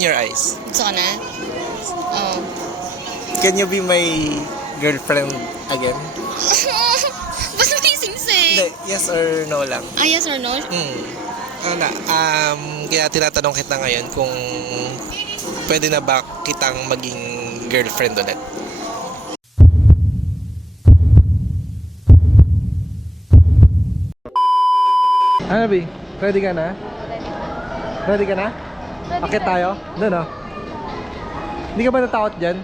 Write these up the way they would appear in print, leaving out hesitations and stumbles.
Open your eyes. Gusto ko na? Oh. Can you be my girlfriend again? Basta may sing-sing. Hindi, yes or no lang. Ah, yes or no? Kaya tinatanong kita ngayon kung pwede na ba kitang maging girlfriend ulit. Ano, B? Ready ka na? Ready ka na? Akit tayo? Doon, oh. Hindi ka ba natakot dyan?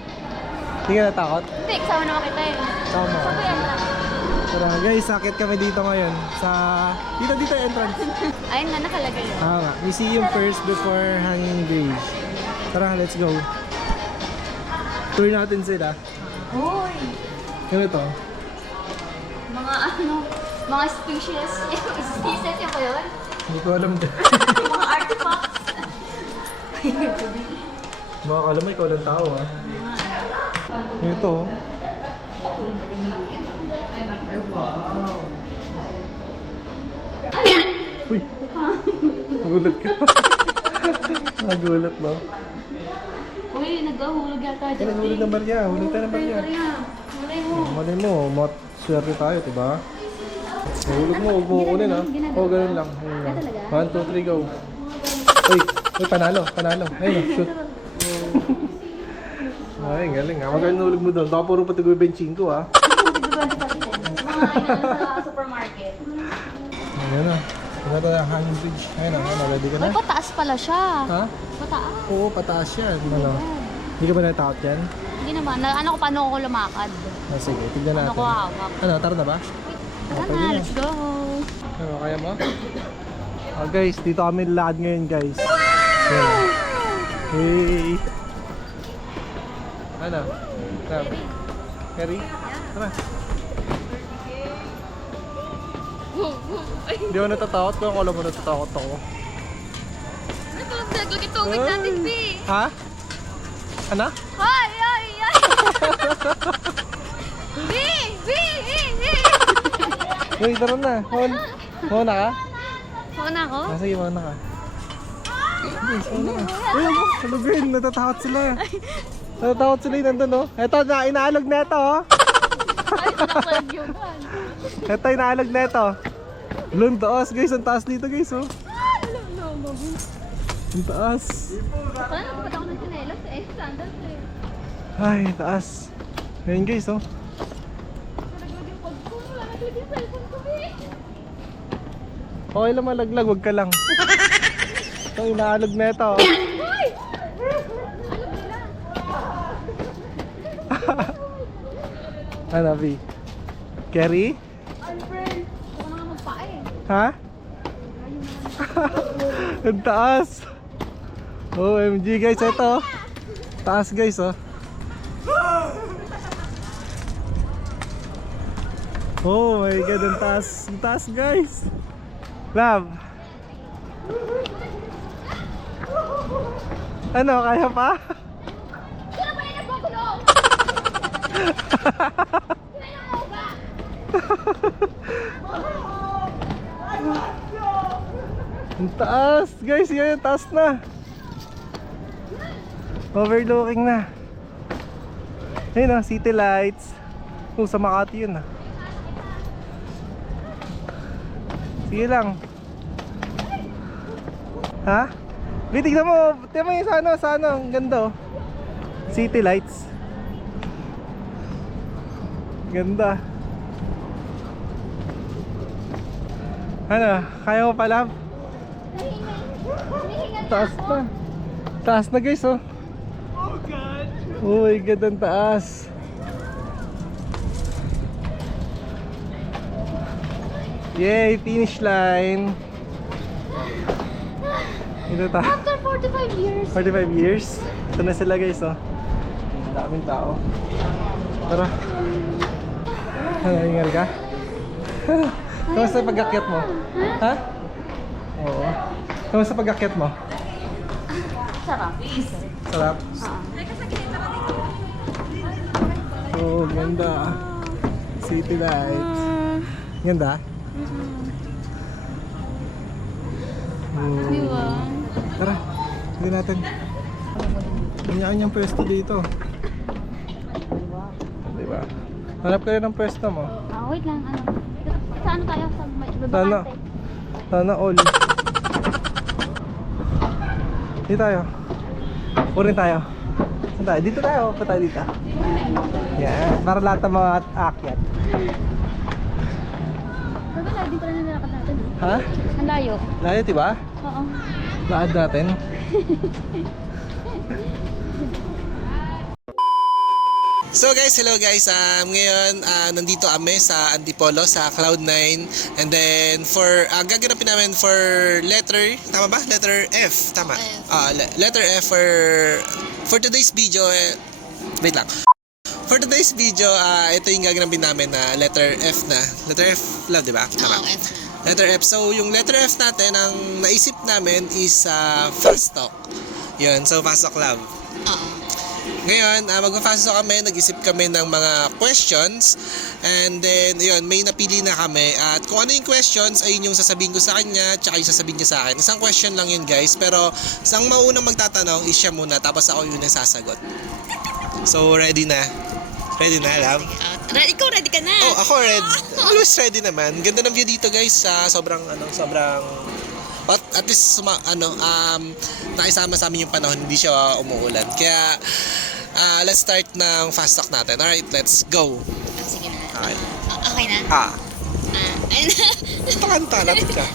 Hindi ka natakot? Hindi, kasama naman kita eh. Tama. Tara guys, akit kami dito ngayon sa... Dito entrance. Ayun na, nakalagay yun. Nga, museum first before hanging bridge. Tara, let's go. Tour natin sila. Hoy! Ano to? Mga species. Species yun ba yun? Hindi ko alam din. Mga artifacts. Baka alam mo, ikaw lang tao ha. Ito. Uy! Nagulat ka. Nagulat ba? Uy, nag-ahulog yata dyan. Hulog ng barya. Hulog tayo ng barya. Mulay mo. Mali mo, swerte tayo, diba? Hulog mo, huwag mo kukunin ha. Oo, ganun lang. 1, 2, 3, go. Uy, panalo. Ayun, shoot. Ay, galing ha. Magaling nahulog mo doon. Baka puro pati benching ko ha. Mga sa supermarket. Ayan na. Punta tayo ang hanging bridge. Ayun na, ready ka na? Uy, pataas pala siya. Ha? Pataas. Oo, pataas yan. Ano? Hindi ka ba natakot yan? Hindi naman. Ano ko, paano ko lumakad? Ah, sige, tignan natin. Ano ko hawak? Ano, tara na ba? Tara pwede na, na. let's go. Ano, kaya mo? Guys, dito kami lalakad ngayon guys. Ayan. Hey! Ano? Harry? Tara. Hindi ako natatakot ko. Akala mo natatakot ako. Ito, naglagay tubig natin, B. Ha? Ano? Ay! B! Uy, tara na. Mauna ka? Mauna ako? Ah, sige, mauna ka. Yes, mauna ka. Uy, ano girl? Natatakot sila. Natatakot sila yung nandun, oh. Ito, inaalog na ito, oh. Ay, nakagyugan. Ito, inaalog na ito. Luntaas, guys. Ang taas dito, guys, oh. Ang taas. Paano nagpapat ako ng chinelas eh? Sandals eh. Ay, taas. Ngayon, guys, oh. Naglagay yung pag ko. Wala naglagay yung cellphone ko, B. Okay lang malaglag, wag ka lang. Ito, inaalog na ito, oh. Hoy! Alam nila. Ano, B? Kerry? Alfred, ako na nga magpae. Ha? Ang taas. OMG guys, ito. Taas guys, oh. Oh my god, ang taas. Ang taas guys. Love. Ano, kaya pa? Sino ba yung nagkukulong? Sino yung uga? Ang taas guys, yan, taas na. Overlooking na. Ayun, oh, city lights. Oh, sa Makati yun, ah. Sige lang. Ha? Tignan mo, tignan mo yung sa ano, ang ganda, oh. City lights. Ganda. Ano, kaya mo pa, love? Taas na. Taas na guys, oh. Oh god. Oh my god, ang taas. Yay, finish line. Ito ta. After 45 years. 45 years. Ito na sila guys, oh. Ang daming tao. Tara. Ano, hingal ka? Kamusta pag-akyat mo? Ha? Oo. Kamusta pag-akyat mo? Sarap. Sarap. Oh, ganda. City lights. Ganda? Oh. Di ba? Tara, hindi natin. Kanya-kanyang pwesto dito. Diba? Hanap kayo ng pwesto mo. Wait lang, ano. Sa ano tayo? Sa Sana. babakante. Sana all. Dito tayo. Purin tayo. Saan tayo? Dito tayo. Pa tayo dito. Yan. Para lahat ng mga akyat. Pero lahat din pala na nilakad natin. Ha? Ang layo. Layo, diba? Oo. Laad natin. So guys, hello guys. Ngayon nandito kami sa Antipolo sa Cloud9, and then for gaganapin namin for letter, tama ba? Letter F, tama. Letter F for today's video. Wait lang. For today's video, ito yung gaganapin namin na letter F na. Letter F lang, di ba? Tama. Oo, F. Letter F. So yung letter F natin, ang naisip namin is fast talk. Yun, so fast talk love. Oo. Ngayon, magpa-fast talk kami, nag-isip kami ng mga questions, and then, yun, may napili na kami, at kung ano yung questions, ayun yung sasabihin ko sa kanya, tsaka yung sasabihin niya sa akin. Isang question lang yun guys, pero isang maunang magtatanong is siya muna, tapos ako yun ang sasagot. So, ready na? Ready na, love? Ikaw ready ka na? Oh, ako ready. Always ready naman. Ganda ng view dito guys, sobrang at least nakisama sa amin yung panahon, hindi siya umuulan. Kaya let's start ng fast talk natin. Alright, let's go. Sige na. Okay. Okay na? Ayun na. Pakanta, lapit ka.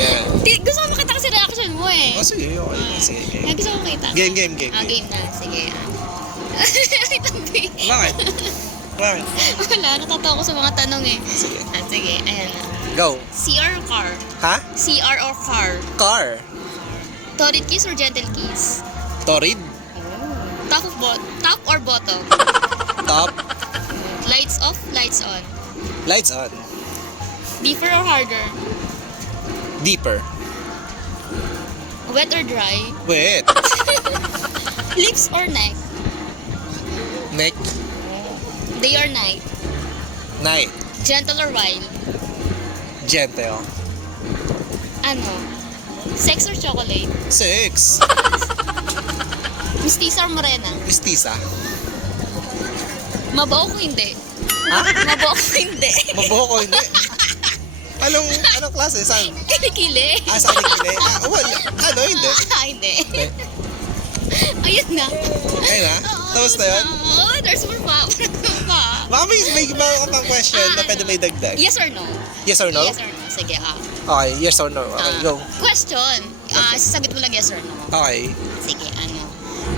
Yeah. Gusto ko makita kasi reaction mo eh. Oh, sige, okay. Sige, game. Gusto ko makita. Game. Game na. Sige. Bakit? Bakit? Wala, natatawa ko sa mga tanong eh. Sige. Sige, ayan na. Go. CR or car? Ha? CR or car? Car. Torrid kiss or gentle kiss? Torrid. Top or bottom? Top. Lights off, lights on. Lights on. Deeper or harder? Deeper. Wet or dry? Wait. Lips or neck? Neck. Day or night? Night. Gentle or wild? Gentle. Ano? Sex or chocolate? Sex. Mestiza or morena? Mestiza. Mabuo ko hindi. Ha? Mabuo ko hindi. Mabuho ko hindi. Anong klase? Saan? Kilikili. Sa kilikili? Hindi. Hindi. Ayun na. Ayun na? Tapos na yun? Oo, there's more pa. Baka may iba ka pang question na pwede may dagdag. Yes or no? Yes or no? Yes or no. Sige, Okay, yes or no. Okay, go. Question. Sasagot mo lang yes or no. Okay. Sige, ano?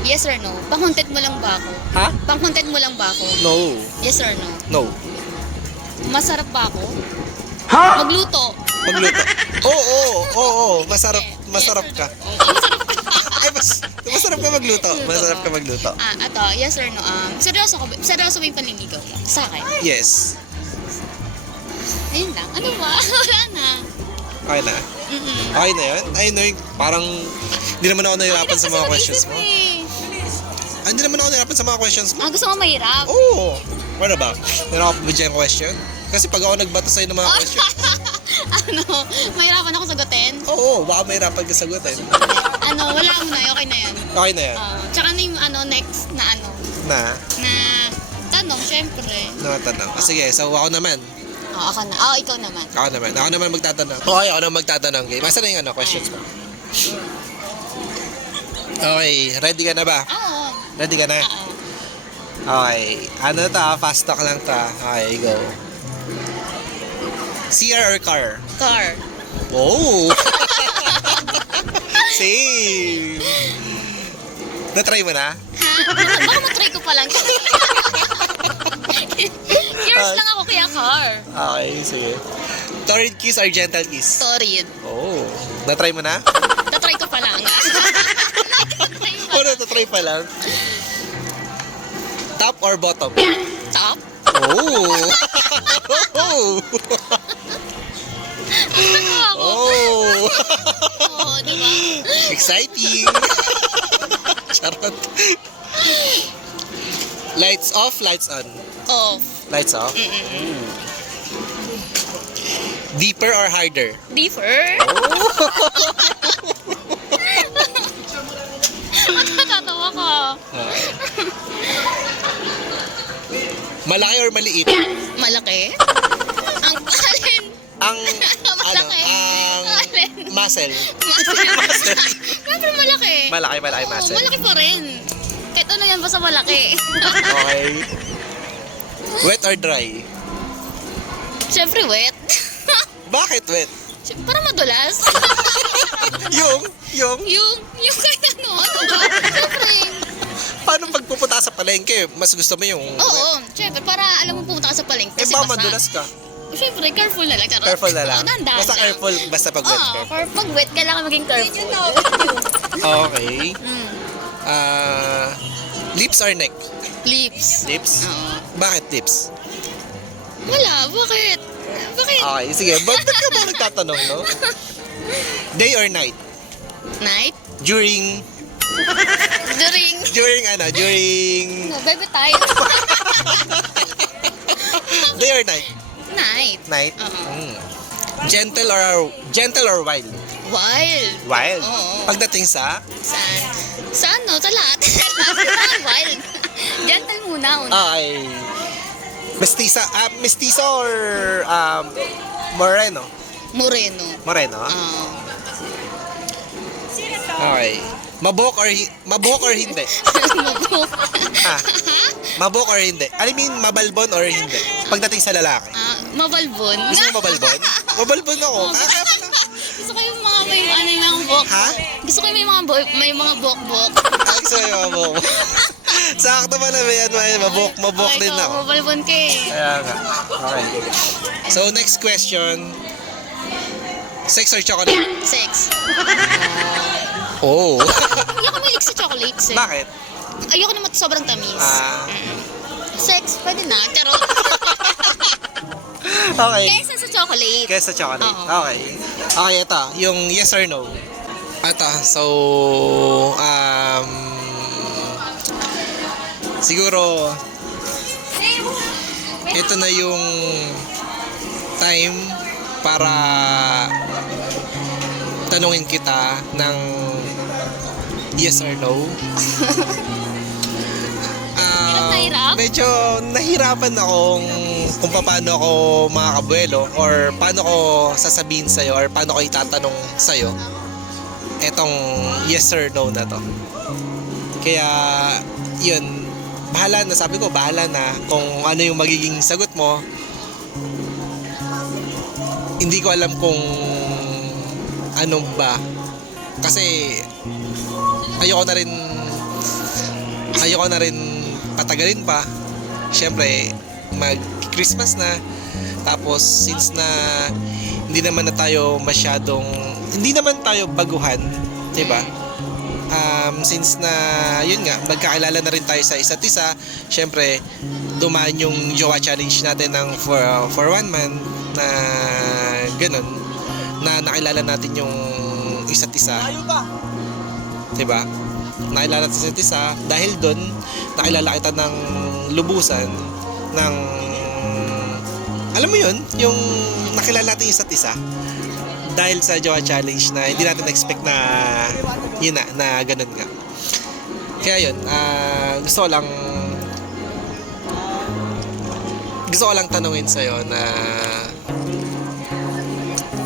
Yes or no? Pang-content mo lang ba ako? Ha? Pang-content mo lang ba ako? No. Yes or no? No. Masarap ba ako? Ha? Magluto. Magluto. Oo. Masarap ka. Masarap ka. Ay, masarap ka magluto. Masarap ka magluto. Ato, yes or no? Seryoso ba yung panliligaw mo? Sa akin? Yes. Ayun lang. Ano ba? Wala na. Okay na? Okay na yun? Ay, no, parang hindi naman ako nahirapan sa mga questions mo. Hindi naman ako nahirapan sa mga questions mo. Gusto mo mahirap? Oo. Ano ba? Meron ako bigyan question? Kasi pag ako nagbato sa'yo ng mga question, Mahirapan ako sagutin? oo, baka mahirapan ka sagutin. Wala mo na. Okay na yan. Okay na yan. Tsaka na yung next na Na tanong, syempre. tanong. Sige, so ako naman. Ako na. Ikaw naman. Ako naman magtatanong. Okay, ako naman magtatanong. Okay, basta na yung questions mo. Okay, ready ka na ba? Oo. Ready ka na? Oo. Okay, fast talk lang ta. Okay, go. CR or car? Car. Oh! Same! Na-try mo na? Baka matry ko pa lang. Curious lang ako kaya car. Okay, sige. Torrid kiss or gentle kiss? Torrid. Oh, na-try mo na? Tatry ko pa lang. Na-try pa lang. Top or bottom? Top? Oh! Oh! Diba? Exciting! Charot. Lights off, lights on. Off. Lights off. Deeper or harder? Deeper? Matatawa ko. ka. Malaki or maliit? Malaki? Ang alin? Ang, Malaki. ang Alin? muscle. Siyempre malaki. Malaki Oo, muscle. malaki pa rin. Kahit ano yan, basta malaki. Okay. Wet or dry? Siyempre wet. Bakit wet? Para madulas. Yung, yung kahit ano. Siyempre. paano pagpupunta sa palengke? Mas gusto mo yung Oo, siyempre. Para alam mo pumunta ka sa palengke. Eh, Kasi ba basa. madulas ka? Siyempre, careful na lang. Charot. Careful na lang. Oo, dahan-dahan Basta lang. careful, basta pag wet ka. Oo, pag wet, kailangan maging careful. Okay. Mm. Lips or neck? Lips. Lips? Oo. Bakit lips? Wala, bakit? Bakit? Okay, sige. Ba't ka ba nagtatanong, no? Day or night? Night? During... During... During... No, baby time. Day or night? Night. Night? Oo. Gentle or wild? Wild. Wild? Oo. Pagdating sa... Saan? Sa ano? Sa lahat. Wild. Gentle muna. Ay... Mestiza or moreno? Moreno. Moreno? Oo. Okay. Mabuhok or hindi? Mabuk. Mabuhok or hindi? I mean, mabalbon or hindi? Pagdating sa lalaki. Mabalbon. Gusto mo mabalbon? Mabalbon ako. Kaya pala. Gusto ko yung mga may ano yung mga buhok. Ha? Gusto ko yung may mga buhok-buhok. Gusto mo yung mabuhok. Sakto pala ba yan? Mabuhok din ako. Mabalbon ka eh. Kaya nga. Okay. So, next question. Sex or chocolate? Sex. Oh. Hindi ako mahilig sa chocolates eh. Bakit? Ayoko naman sobrang tamis. Sex, pwede na. Charot. Okay. Kesa sa chocolate. Kesa chocolate. Oo. Okay. Okay, ito. Yung yes or no. Ito. So, siguro, ito na yung time para tanungin kita ng yes or no. Nahirap? Medyo nahirapan akong kung paano ako makakabuelo or paano ko sasabihin sa'yo or paano ko itatanong sa'yo etong yes or no na to. Kaya, yun, bahala na, sabi ko, bahala na kung ano yung magiging sagot mo. Hindi ko alam kung ano ba. Kasi, ayoko na rin patagalin pa. Siyempre, mag-Christmas na. Tapos, since na hindi naman tayo baguhan, diba? Since na, yun nga, magkakilala na rin tayo sa isa't isa, syempre, dumaan yung Jowa Challenge natin ng for 1 month na ganun, na nakilala natin yung isa't isa. Diba? Nakilala natin sa isa't isa, dahil doon, nakilala kita ng lubusan, ng, alam mo yun, yung nakilala natin yung isa't isa, dahil sa Jowa Challenge na hindi natin expect na yun na ganun nga. Kaya yun, gusto ko lang tanungin sa'yo na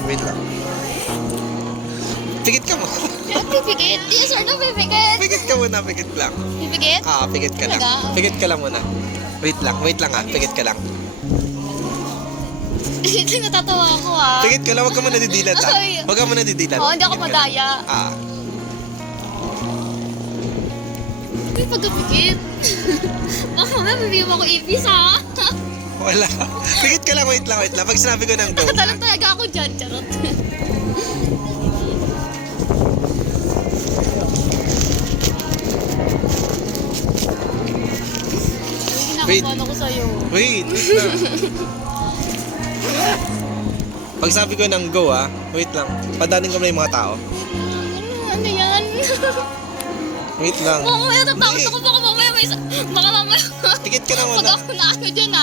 wait lang. Pigit ka mo. Pipigit? Yes or no, pipigit? Pigit ka muna, pigit lang. Pipigit? Pigit ka lang. Talaga? Pigit ka lang muna. Wait lang pigit ka lang. Natatawa ako Pigit ka lang, huwag ka muna didilat Ay. Huwag ka muna didilat. Oo, hindi ako Pigit ka lang. madaya. Hindi pagkapigit. Baka mamaya bibigyan mo ako ipis ha. Wala. Pigit ka lang, wait lang. Pag sinabi ko ng go. Nakatalang talaga ako dyan, charot. Wait. Kinakabahan ako sa'yo. Wait lang. Pag sabi ko ng go wait lang. Padanin ko na yung mga tao. Ano yan? Wait lang. Mamaya tatakot Hindi. ako. Baka mamaya may baka mamaya. Pigit ka na Pag muna. ako na ano dyan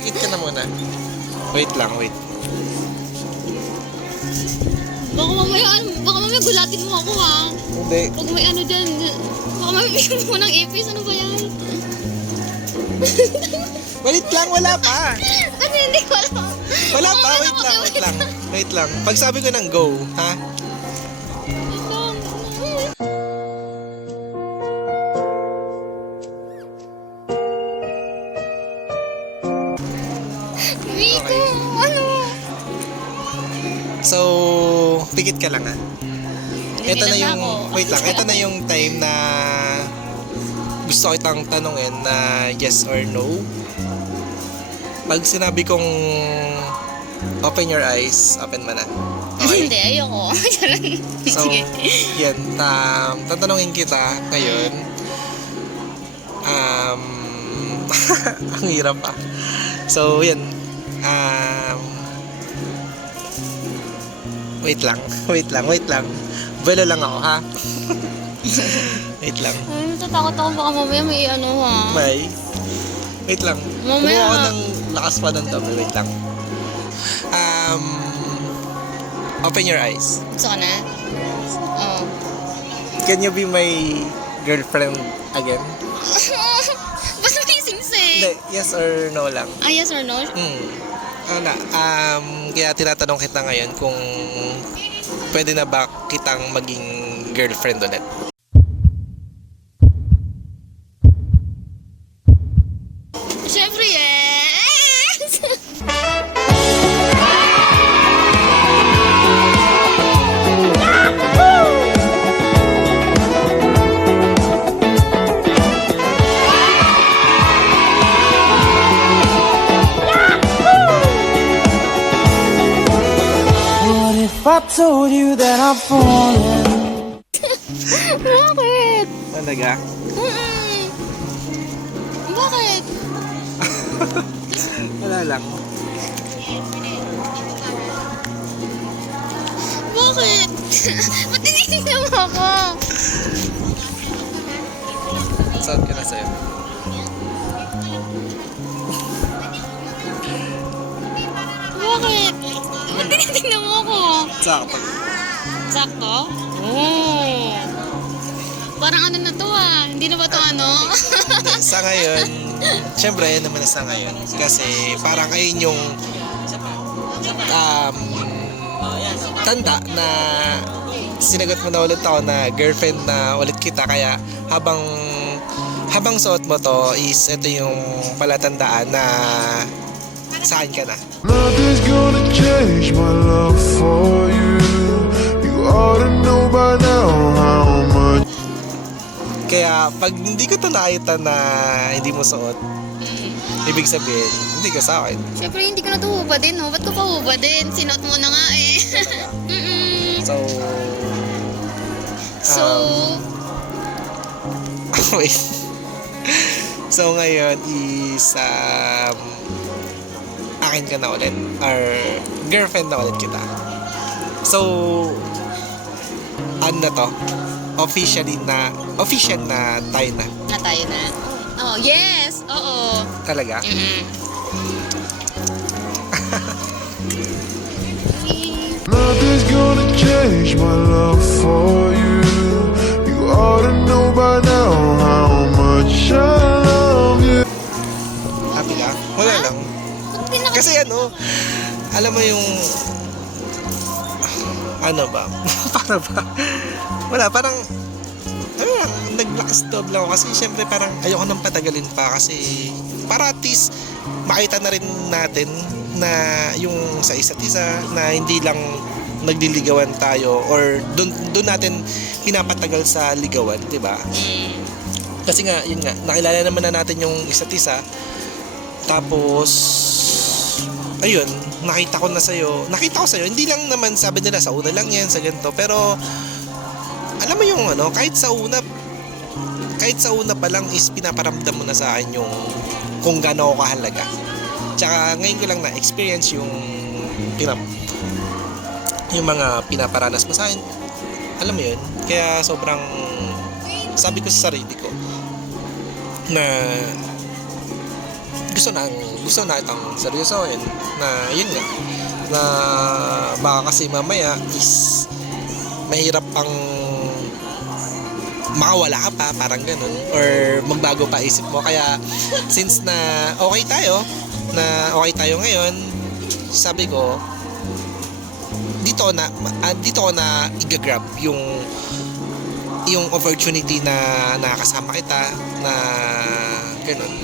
Pigit ka na muna. Wait lang, wait. Baka mamaya gulatin mo ako ha. Hindi. Pag may ano dyan, baka mamaya bigyan mo ng ipis. Ano ba yan? Wait lang, wala pa. Kasi hindi ko alam. Wala pa, wait lang. Pag sabi ko ng go, ha? Miko, Okay. ano? So, pikit ka lang, ha? Ito na yung, wait lang, ito na yung time na gusto kitang tanungin na yes or no. Pag sinabi kong open your eyes, open mo na. Okay? Hindi, ayoko. So, yan. Tatanungin kita ngayon. Ang hirap pa. So, yan. Wait lang. Velo lang ako, ha? Wait lang. Ay, natatakot ako baka mamaya may ano ha. Wait lang. Mamaya. Kumuha ako ng lakas pa ng dami. Wait lang. Open your eyes. Gusto ka na? Oo. Can you be my girlfriend again? Basta may singsing. Hindi, yes or no lang. Ah, yes or no? Kaya tinatanong kita ngayon kung pwede na ba kitang maging girlfriend ulit. Siyempre, yes! What if I told you that I'm falling? Bakit? Talaga? Bakit? Wala lang. Bakit? Ba't tinitignan mo ako? Saan ka na sa'yo? Bakit? Ba't tinitignan mo ako? Sakto. Sakto? Oo. Parang ano na to ah. Hindi na ba to ano? Sa ngayon, syempre, yan naman na sa ngayon. Kasi parang ayun yung tanda na sinagot mo na ulit ako na girlfriend na ulit kita. Kaya habang suot mo to is ito yung palatandaan na saan ka na. Nothing's gonna change my love for you. You ought to know by now how much. Kaya pag hindi ko to nakita na hindi mo suot, ibig sabihin, hindi ka sa akin. Siyempre hindi ko na to hubadin oh. Ba't ko pa hubadin? Sinuot mo na nga eh. Mm-mm. So, So, wait. So ngayon is akin ka na ulit or girlfriend na ulit kita. So ano na to? Official na tayo na. na tayo na. Oh, yes! Oo. Talaga? Mm-mm. Nothing's gonna change my love for you. You ought to know by now how much I love you. Happy lang? Wala lang. Ba't di na Kasi ano, alam mo yung ano ba? Para ba? Wala, parang naglakas loob lang ako kasi syempre parang ayoko nang patagalin pa kasi para at least makita na rin natin na yung sa isa't isa na hindi lang nagliligawan tayo or doon natin pinapatagal sa ligawan, 'di ba? Kasi nga, yun nga, nakilala naman na natin yung isa't isa. Tapos ayun, nakita ko sa'yo, hindi lang naman sabi nila sa una lang yan, sa ganito, pero alam mo yung ano, kahit sa una pa lang is pinaparamdam mo na sa akin yung kung gaano ako kahalaga. Tsaka ngayon ko lang na experience yung mga pinaparanas mo sa akin. Alam mo yun, kaya sobrang sabi ko sa sarili ko na gusto na itong seryoso yun, na yun nga na baka kasi mamaya is mahirap pang makawala ka pa, parang ganun, or magbago pa isip mo. Kaya since na okay tayo ngayon, sabi ko dito ko na i-grab yung opportunity na nakakasama kita na ganun.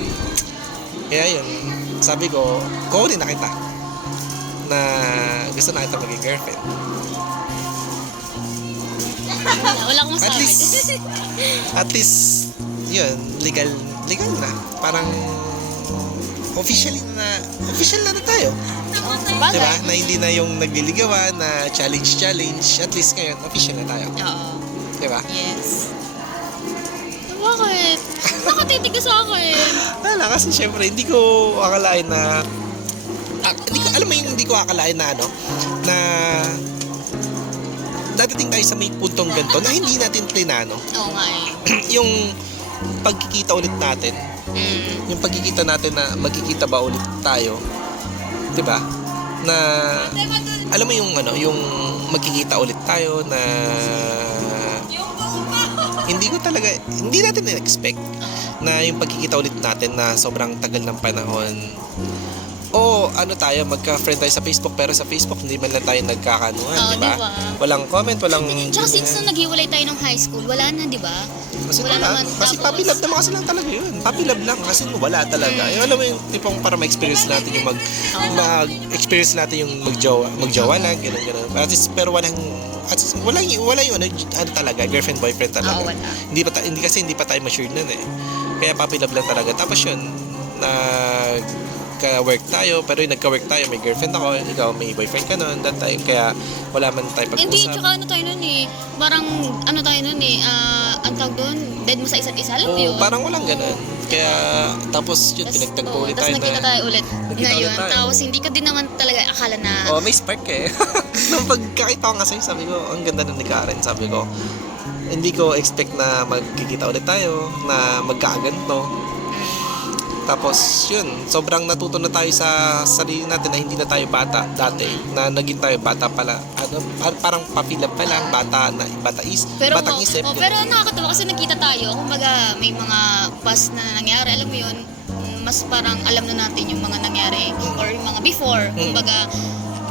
Kaya yun, sabi ko kunin na kita na gusto na kita maging girlfriend. Wala akong At masabi. At least yun, legal na, parang official na tayo, Bagay. diba? Na hindi na yung nagliligawan na challenge, at least ngayon official na tayo, Oo. diba? Yes. Bakit? Nakatitig ka sa akin. Wala, kasi syempre hindi ko akalain na hindi ko akalain na na dadating tayo sa may puntong ganito na hindi natin plinano. Oo nga eh. Yung pagkikita ulit natin, yung pagkikita natin na magkikita ba ulit tayo, 'di ba? Na alam mo yung yung magkikita ulit tayo na hindi natin na-expect na yung pagkikita ulit natin na sobrang tagal ng panahon. O tayo, magka-friend tayo sa Facebook, pero sa Facebook hindi man lang tayo nagkakanuhan, Oo, di ba? diba? Walang comment, walang... Tsaka since nung naghiwalay tayo ng high school, wala na, di ba? Kasi wala naman. Kasi Tapos- puppy love naman kasi lang talaga yun. Puppy love lang kasi wala talaga. Yung alam mo yung tipong para ma-experience natin yung mag-experience natin yung magjowa lang, gano'n. Pero walang yung talaga, girlfriend, boyfriend talaga. Oo, wala. Hindi pa tayo mature nun eh. Kaya puppy love lang talaga. Tapos yun, nagka-work tayo, pero yung nagka-work tayo, may girlfriend ako, ikaw may boyfriend ka noon that time, kaya wala man tayo Hindi, pag-usap. tsaka tayo nun eh. Parang tayo nun eh. Ang tawag doon, dead mo sa isa't isa. Alam mo yun? Parang walang ganun. Kaya, tapos yun, pinagtagpo ulit tayo Tapos nakita tayo ulit Nakita ngayon. ulit tayo. Tapos hindi ka din naman talaga akala na... may spark eh. Nung pagkakita ko nga sa'yo, sabi ko, ang ganda nun ni Karen, sabi ko, hindi ko expect na magkikita ulit tayo, na magkakaganto. Tapos yun, sobrang natuto na tayo sa sarili natin na hindi na tayo bata dati, na naging tayo bata pala, parang papilap pa lang, batang isip. Pero nakakatawa kasi nakita tayo, kumbaga may mga past na nangyari, alam mo yun, mas parang alam na natin yung mga nangyari or yung mga before, kumbaga,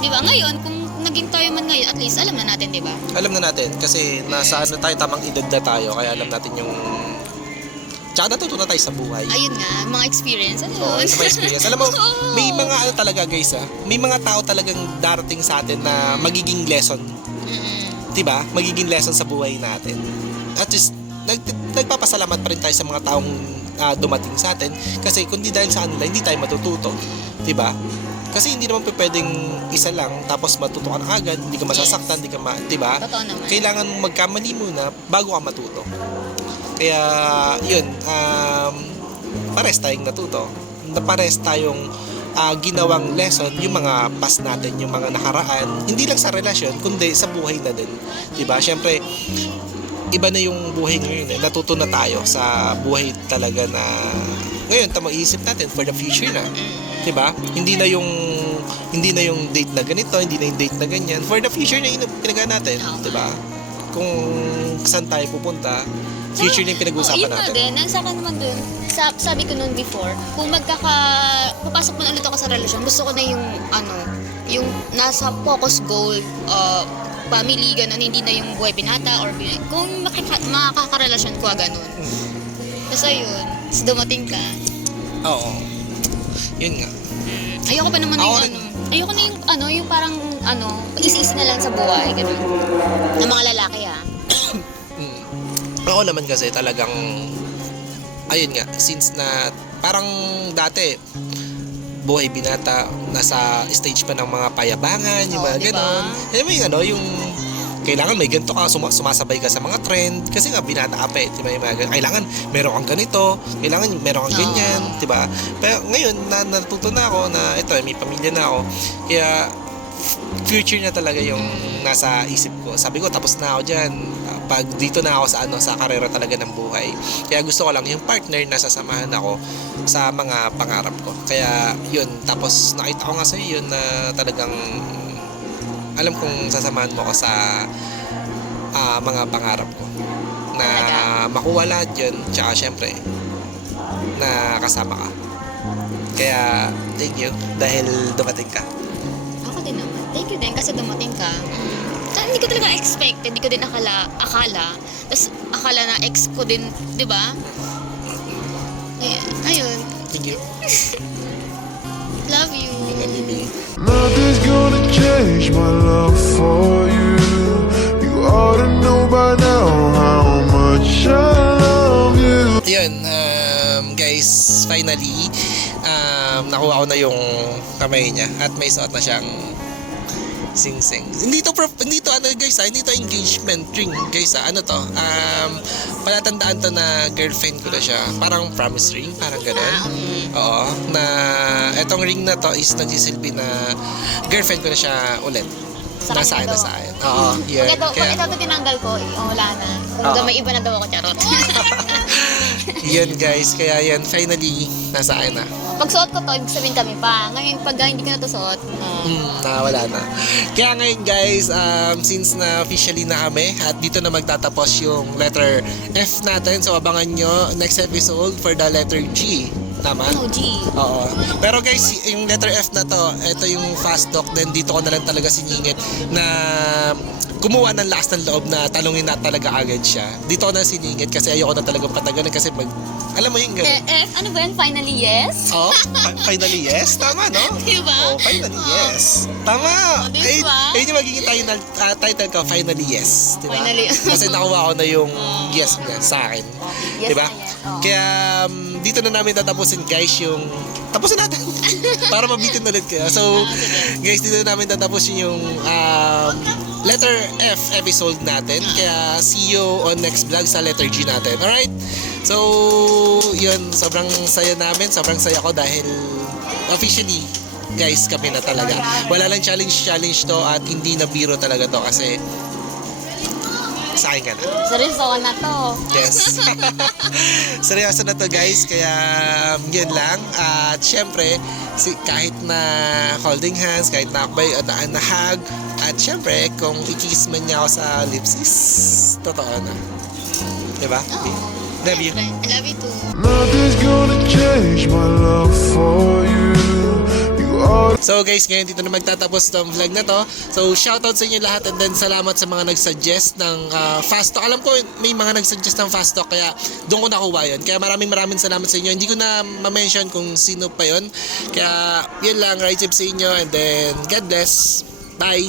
di ba, ngayon, kung naging tayo man ngayon, at least alam na natin, di ba? Alam na natin, kasi nasa tayo, tamang edad na tayo, kaya alam natin yung... Tsaka natuto na tayo sa buhay. Ayun nga, mga experience, ano Oo, yun? sa mga experience. Alam mo, Oo. may mga talaga guys may mga tao talagang darating sa atin na magiging lesson. Diba? Magiging lesson sa buhay natin. At least, nagpapasalamat pa rin tayo sa mga taong dumating sa atin. Kasi kung di dahil sa kanila, hindi tayo matututo. Diba? Kasi hindi naman pwedeng isa lang, tapos matuto ka na agad, hindi ka masasaktan, hindi ka diba? Totoo naman. Kailangan magkamali muna bago ka matuto. Kaya, yun, pares tayong natuto. Pares tayong ginawang lesson, yung mga past natin, yung mga nakaraan, hindi lang sa relasyon, kundi sa buhay na din. Diba? Siyempre, iba na yung buhay ngayon. Natuto na tayo sa buhay talaga na, ngayon, isip natin for the future na. Diba? Hindi na yung date na ganito, hindi na yung date na ganyan. For the future na yung pinagawa natin. Diba? Kung saan tayo pupunta, future na yung pinag-uusapan yun natin. na din, ang saka naman dun, sabi ko nun before, kung papasok mo na ulit ako sa relasyon, gusto ko na yung nasa focus goal, family, ganun, hindi na yung buhay binata, or kung makakarelasyon ko, ganun. Basta yun, dumating ka. Oo. Yun nga. Ayoko pa naman ayoko na yung parang, isi-isi na lang sa buhay, ganun. Ng mga lalaki, Ako naman kasi talagang ayun nga, since na parang dati buhay binata, nasa stage pa ng mga payabangan, yung mga diba? ganon. Alam mo yung kailangan may ganito ka, sumasabay ka sa mga trend, kasi nga binata ka pa eh, diba? Yung mga ganito, kailangan meron kang ganito, kailangan meron kang ganyan, diba? Pero ngayon, natuto na ako na ito, may pamilya na ako, kaya future na talaga yung nasa isip ko. Sabi ko, tapos na ako dyan. Pag dito na ako sa karera talaga ng buhay. Kaya gusto ko lang yung partner na sasamahan ako sa mga pangarap ko. Kaya yun, tapos nakita ko nga sa'yo yun na talagang alam kong sasamahan mo ako sa mga pangarap ko. Na makuha lahat yun, tsaka syempre, na kasama ka. Kaya, thank you dahil dumating ka. Ako din naman. Thank you din kasi dumating ka. Hindi ko talaga expect, hindi ko din akala. Tapos akala na ex ko din, di ba? Ayun. Thank you. Love you. Nothing's gonna change my love for you. You ought to know by now how much I love you. Yun, guys, finally, nakuha ko na yung kamay niya at may suot na siyang sing-sing. Hindi to ano guys, hindi to engagement ring guys. Ano to? Palatandaan to na girlfriend ko na siya. Parang promise ring, parang gano'n. Oo, na etong ring na to is nagsisilbi na girlfriend ko na siya ulit. Sa Nasa akin, kanya nasa daw. akin. Oo, yun. Pag ito tinanggal ko, wala na. Kung may iba na daw ako, charot. Yun guys, kaya yan, finally, nasa akin na. Pag suot ko to, ibig sabihin kami pa. Ngayon, pag hindi ko na to suot, Wala na. Kaya ngayon guys, since na officially na kami at dito na magtatapos yung letter F natin, so abangan nyo next episode for the letter G. Tama? G. Oo. Pero guys, yung letter F na to, ito yung fast talk, then dito ko na lang talaga siningit na kumuha ng lakas ng loob na talungin na talaga agad siya. Dito ko na siningit kasi ayoko na talagang patagalin kasi alam mo yung gano'n. Ano ba yan? Finally, yes? Oh, finally yes. Tama, no? Diba? Oh, finally yes. Tama. Oh, diba? Ayun yung magiging title ko, finally yes. Diba? Finally. Kasi nakuha ko na yung yes niya sa akin. Yes Diba? na yes. Oo. Kaya dito na namin tatapusin guys yung tapusin natin para mabitin ulit kayo. So guys, dito na namin tatapusin yung letter F episode natin. Kaya see you on next vlog sa letter G natin. Alright? So yun, sobrang saya namin, sobrang saya ko dahil officially guys, kami na talaga. Wala lang challenge to at hindi na biro talaga to kasi sa akin ka na. Seryoso na to. Yes. Seryoso na to guys, kaya yun lang. At syempre, kahit na holding hands, kahit na akbay, na hug, at syempre, kung ikikis man niya ako sa lips is totoo na. Diba? Love you. I love you too. Nothing's gonna change my love for you. You ought So guys, ngayon dito na magtatapos ng vlog na to. So shoutout sa inyo lahat and then salamat sa mga nag-suggest ng fast talk. Alam ko may mga nag-suggest ng fast talk kaya doon ko nakuha yun. Kaya maraming salamat sa inyo. Hindi ko na ma-mention kung sino pa yun. Kaya yun lang, right tip sa inyo and then God bless. Bye!